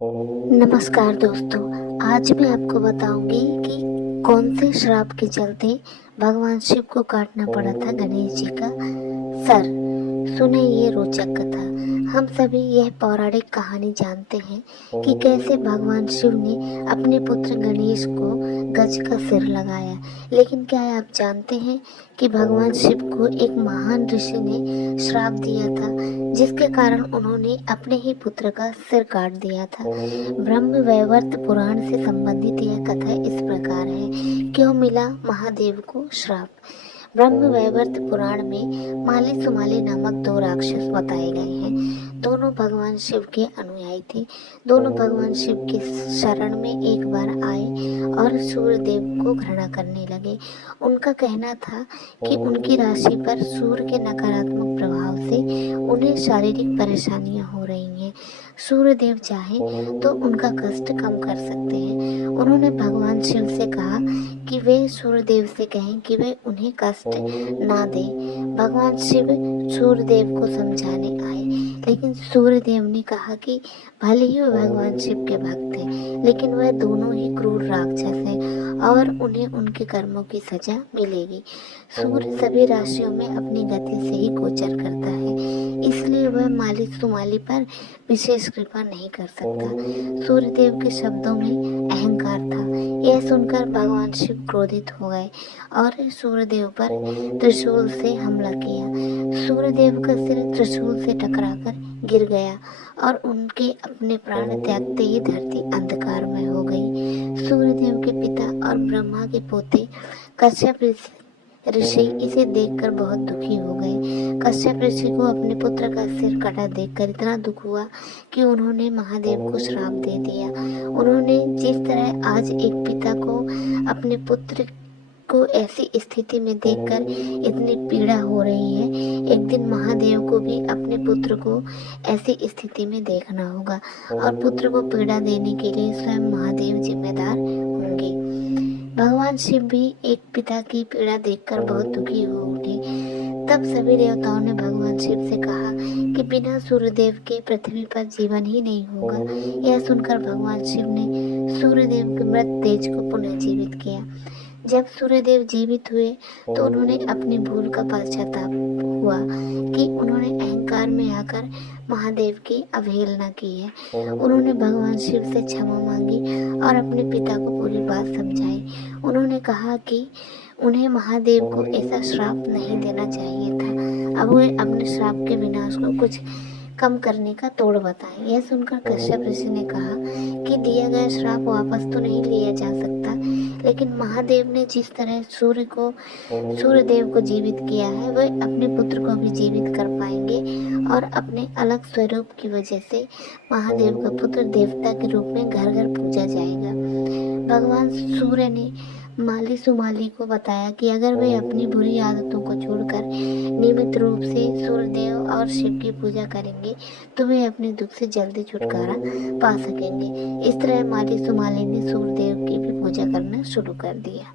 नमस्कार दोस्तों, आज मैं आपको बताऊंगी कि कौन से श्राप के चलते भगवान शिव को काटना पड़ा था गणेश जी का सर। सुने ये रोचक कथा। हम सभी यह पौराणिक कहानी जानते हैं कि कैसे भगवान शिव ने अपने पुत्र गणेश को गज का सिर लगाया। लेकिन क्या आप जानते हैं कि भगवान शिव को एक महान ऋषि ने श्राप दिया था, जिसके कारण उन्होंने अपने ही पुत्र का सिर काट दिया था। ब्रह्म वैवर्त पुराण से संबंधित यह कथा इस प्रकार है। क्यों मिला महादेव को श्राप? ब्रह्म वैवर्त पुराण में माली सुमाली नामक दो राक्षस बताए गए हैं। दोनों भगवान शिव के अनुयायी थे। दोनों भगवान शिव के शरण में एक बार आए और सूर्य देव को घृणा करने लगे। उनका कहना था कि उनकी राशि पर सूर्य के नकारात्मक प्रभाव से उन्हें शारीरिक परेशानियां हो रही हैं। सूर्य देव चाहे तो उनका कष्ट कम कर सकते हैं। उन्होंने भगवान शिव से कहा कि वे सूर्य देव से कहें कि वे उन्हें कष्ट ना दें। भगवान शिव सूर्य देव को समझाने आए, लेकिन सूर्य देव ने कहा कि भले ही वे भगवान शिव के भक्त हैं, लेकिन वह दोनों ही क्रूर राक्षस हैं और उन्हें उनके कर्मों की सजा मिलेगी। सूर्य सभी राशियों में अपनी गति से ही गोचर करता है, इसलिए वह माली सुमाली पर विशेष कृपा नहीं कर सकता। सूर्यदेव के शब्दों में अहंकार था। यह सुनकर भगवान शिव क्रोधित हो गए और सूर्यदेव पर त्रिशूल से हमला किया। सूर्यदेव का सिर त्रिशूल से टकराकर गिर गया और उनके अपने प्राण त्यागते ही धरती अंधकार में हो गई। सूर्यदेव के पिता और ब्रह्मा के पोते कश्यप ऋषि इसे देखकर बहुत दुखी हो गए। कश्यप ऋषि को अपने पुत्र का सिर कटा देखकर इतना दुख हुआ कि उन्होंने महादेव को श्राप दे दिया। उन्होंने जिस तरह आज एक पिता को अपने पुत्र को ऐसी स्थिति में देखकर इतनी पीड़ा हो रही है, एक दिन महादेव को भी अपने पुत्र को ऐसी स्थिति में देखना होगा और पुत्र को पीड़ा देने के लिए स्वयं महादेव जिम्मेदार होंगे। भगवान शिव भी एक पिता की पीड़ा देखकर बहुत दुखी हो उठे। तब सभी देवताओं ने भगवान शिव से कहा कि बिना सूर्यदेव के पृथ्वी पर जीवन ही नहीं होगा। यह सुनकर भगवान शिव ने सूर्यदेव के मृत तेज को पुनः जीवित किया। जब सूर्यदेव जीवित हुए तो उन्होंने अपनी भूल का पश्चाताप हुआ कि उन्होंने अहंकार में आकर महादेव की अवहेलना की है। उन्होंने भगवान शिव से क्षमा मांगी और अपने पिता को पूरी बात समझाई। उन्होंने कहा कि उन्हें महादेव को ऐसा श्राप नहीं देना चाहिए था। अब वे अपने श्राप के विनाश को कुछ कम करने का तोड़ बताएं। यह सुनकर कश्यप ऋषि ने कहा कि दिया गया श्राप वापस तो नहीं लिया जा सकता, लेकिन महादेव ने जिस तरह सूर्यदेव को जीवित किया है, वह अपने पुत्र को भी जीवित कर पाएंगे और अपने अलग स्वरूप की वजह से महादेव का पुत्र देवता के रूप में घर घर पूजा जाएगा। भगवान सूर्य ने माली सुमाली को बताया कि अगर वे अपनी बुरी आदतों को छोड़कर नियमित रूप से सूर्यदेव और शिव की पूजा करेंगे तो वे अपने दुख से जल्दी छुटकारा पा सकेंगे। इस तरह माली सुमाली ने सूर्यदेव की भी पूजा करना शुरू कर दिया।